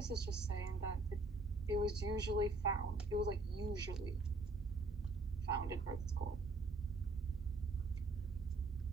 this is just saying that it was usually found. It was like usually found in earth core.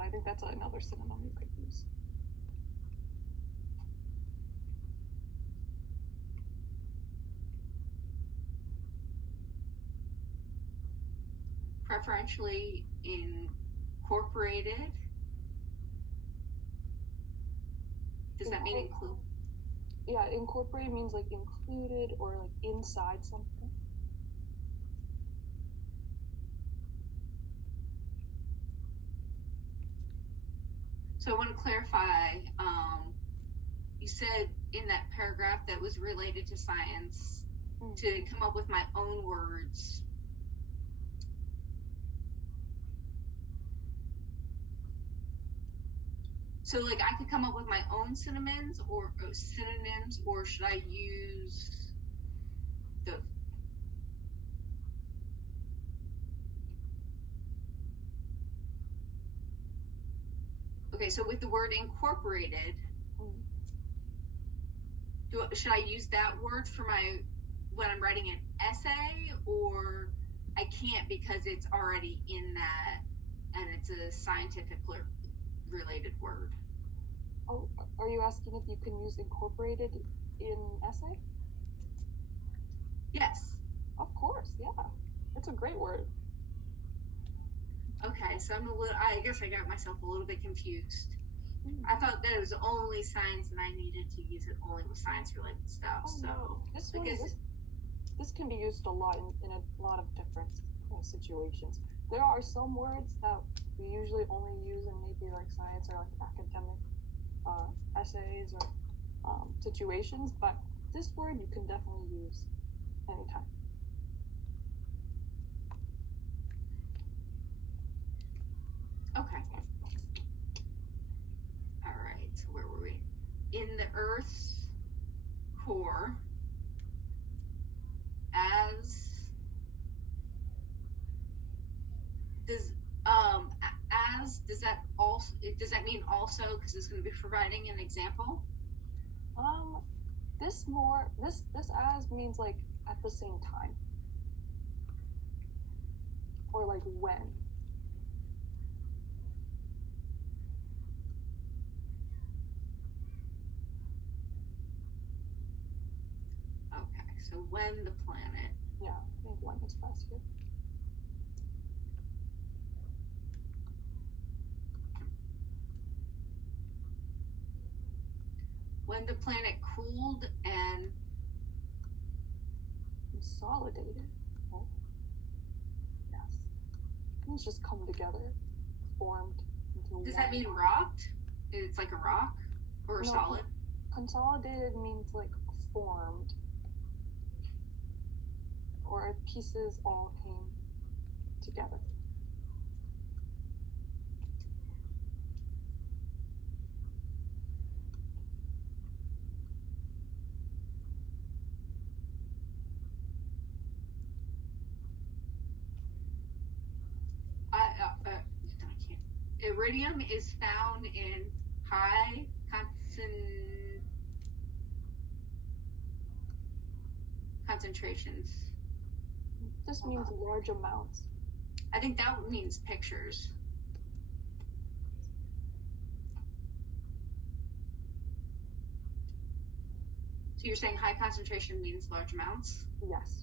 I think that's another synonym you could use. Preferentially incorporated. Does that mean include? Yeah, incorporated means like included or like inside something. So I want to clarify, you said in that paragraph that was related to science to come up with my own words. So like I could come up with my own synonyms, or should I use the? Okay, so with the word incorporated, should I use that word for when I'm writing an essay, or I can't because it's already in that and it's a scientifically related word? Oh, are you asking if you can use incorporated in essay? Yes. Of course, yeah. It's a great word. Okay, so I guess I got myself a little bit confused. I thought that it was only science and I needed to use it only with science-related stuff. No. This can be used a lot in a lot of different situations. There are some words that we usually only use in maybe like science or like academic essays or situations, but this word you can definitely use anytime. Okay. All right, so where were we? In the Earth's core, does that mean also, because it's going to be providing an example? This as means like at the same time, or like when. Okay, so when the planet. Yeah, I think when is faster. When the planet cooled and consolidated. Oh. Yes. Things just come together, formed into. Does that mean rocked? It's like a rock or a solid? Consolidated means like formed, or pieces all came together. Iridium is found in high concentrations. This means large amounts. I think that means pictures. So you're saying high concentration means large amounts? Yes.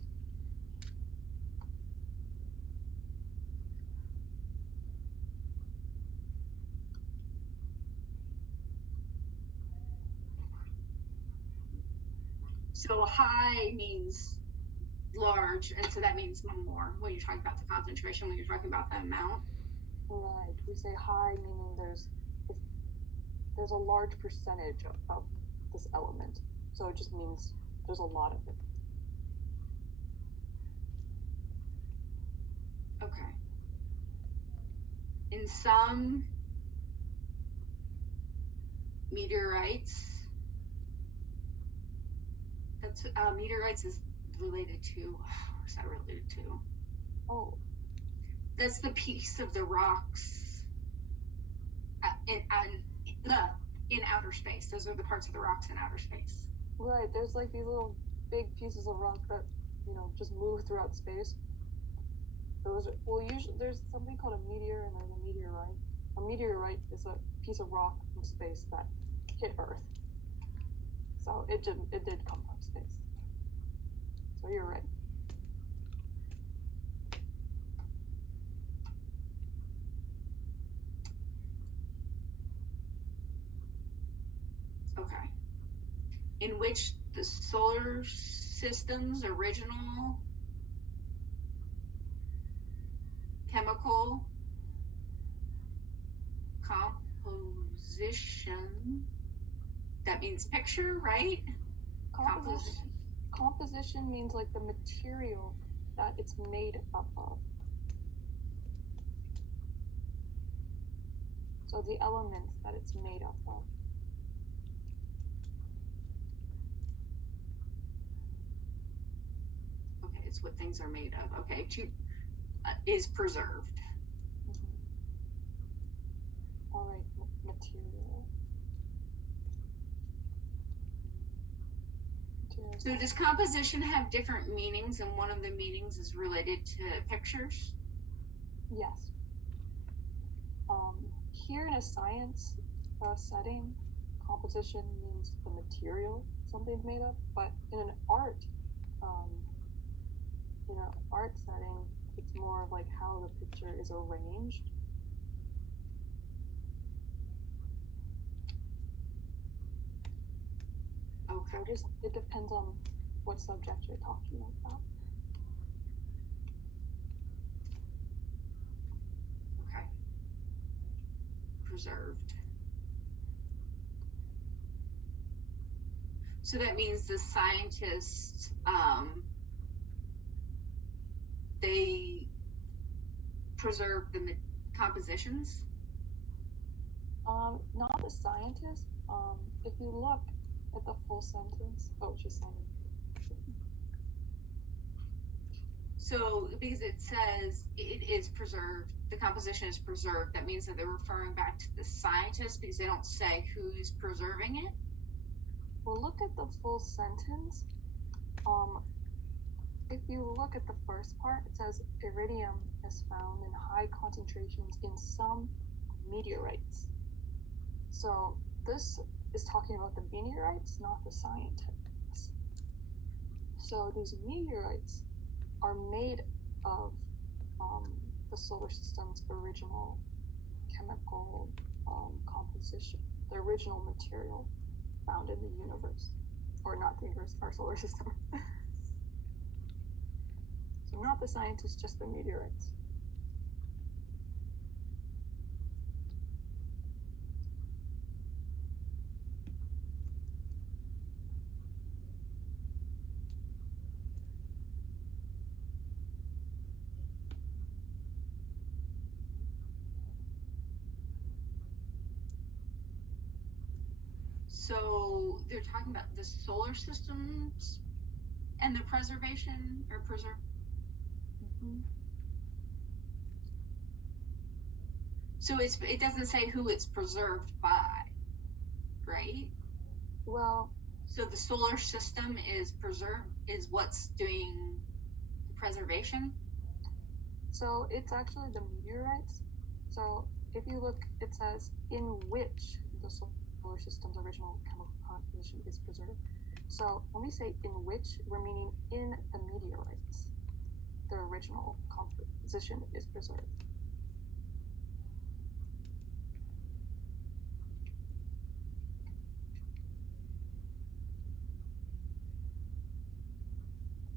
So high means large, and so that means more when you're talking about the concentration, when you're talking about the amount. Right. We say high meaning there's a large percentage of this element. So it just means there's a lot of it. Okay. In some meteorites, meteorites is related to, what's that related to? Oh. That's the piece of the rocks in outer space. Those are the parts of the rocks in outer space. Right, there's like these little big pieces of rock that, just move throughout space. Usually there's something called a meteor and there's a meteorite. A meteorite is a piece of rock from space that hit Earth. So it did come from space. So you're right. Okay. In which the solar system's original chemical composition, that means picture, right? Composition means like the material that it's made up of. So the elements that it's made up of. Okay, it's what things are made of. Okay, is preserved. All right, material. So does composition have different meanings, and one of the meanings is related to pictures? Yes. Here in a science setting, composition means the material something's made of, but in an art setting, it's more of like how the picture is arranged. Okay. So it depends on what subject you're talking about. Okay. Preserved. So that means the scientists, they preserve the compositions? Not the scientists. If you look at the full sentence, just saying. So, because it says it is preserved, the composition is preserved, that means that they're referring back to the scientists because they don't say who's preserving it? Well, look at the full sentence. If you look at the first part, it says iridium is found in high concentrations in some meteorites. So this is talking about the meteorites, not the scientists. So these meteorites are made of the solar system's original chemical composition, the original material found in the universe, or not the universe, our solar system. So not the scientists, just the meteorites. So they're talking about the solar systems and the preservation or preserve. Mm-hmm. So it doesn't say who it's preserved by, right? Well, so the solar system is what's doing the preservation? So it's actually the meteorites. So if you look, it says in which the solar system's original chemical composition is preserved. So when we say in which, we're meaning in the meteorites, the original composition is preserved.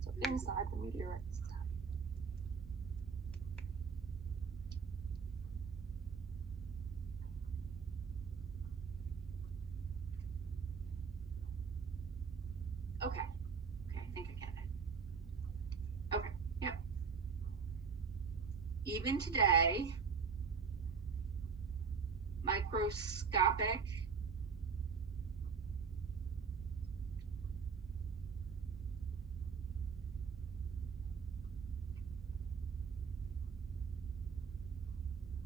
So inside the meteorites. Okay, I think I get it. Okay, yep. Even today, microscopic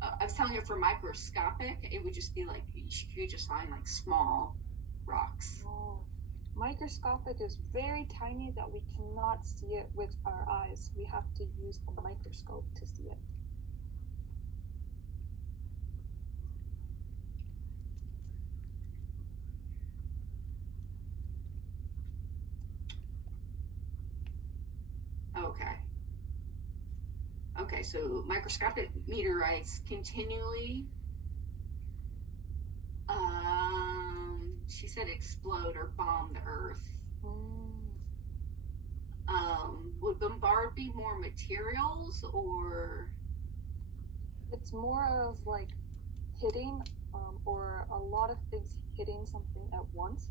I was telling you for microscopic, it would just be like you just find like small rocks. Oh. Microscopic is very tiny that we cannot see it with our eyes. We have to use a microscope to see it. Okay. Okay, so microscopic meteorites continually, she said explode or bomb the Earth. Would bombard be more materials, or? It's more of like hitting, or a lot of things hitting something at once.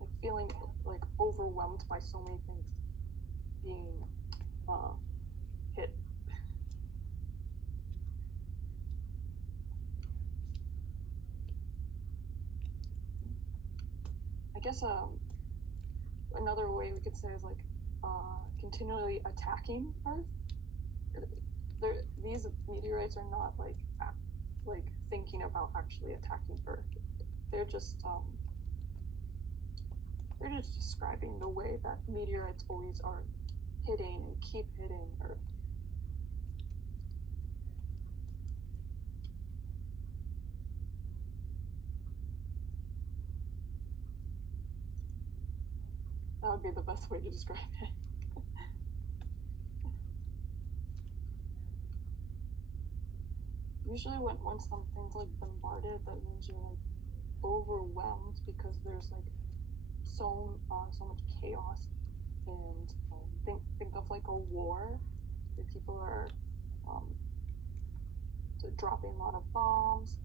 Like feeling like overwhelmed by so many things being hit. I guess another way we could say is like continually attacking Earth. These meteorites are not like thinking about actually attacking Earth. They're just describing the way that meteorites always are hitting and keep hitting Earth. That would be the best way to describe it. Usually when something's like bombarded, that means you're like overwhelmed because there's like so much chaos. And think of like a war where people are dropping a lot of bombs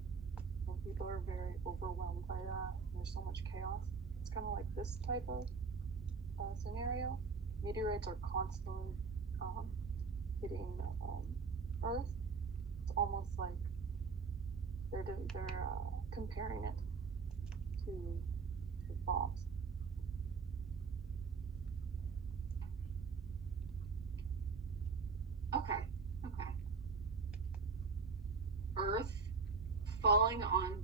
and people are very overwhelmed by that, and there's so much chaos. It's kind of like this type of scenario. Meteorites are constantly hitting Earth. It's almost like they're comparing it to bombs. Okay. Earth falling on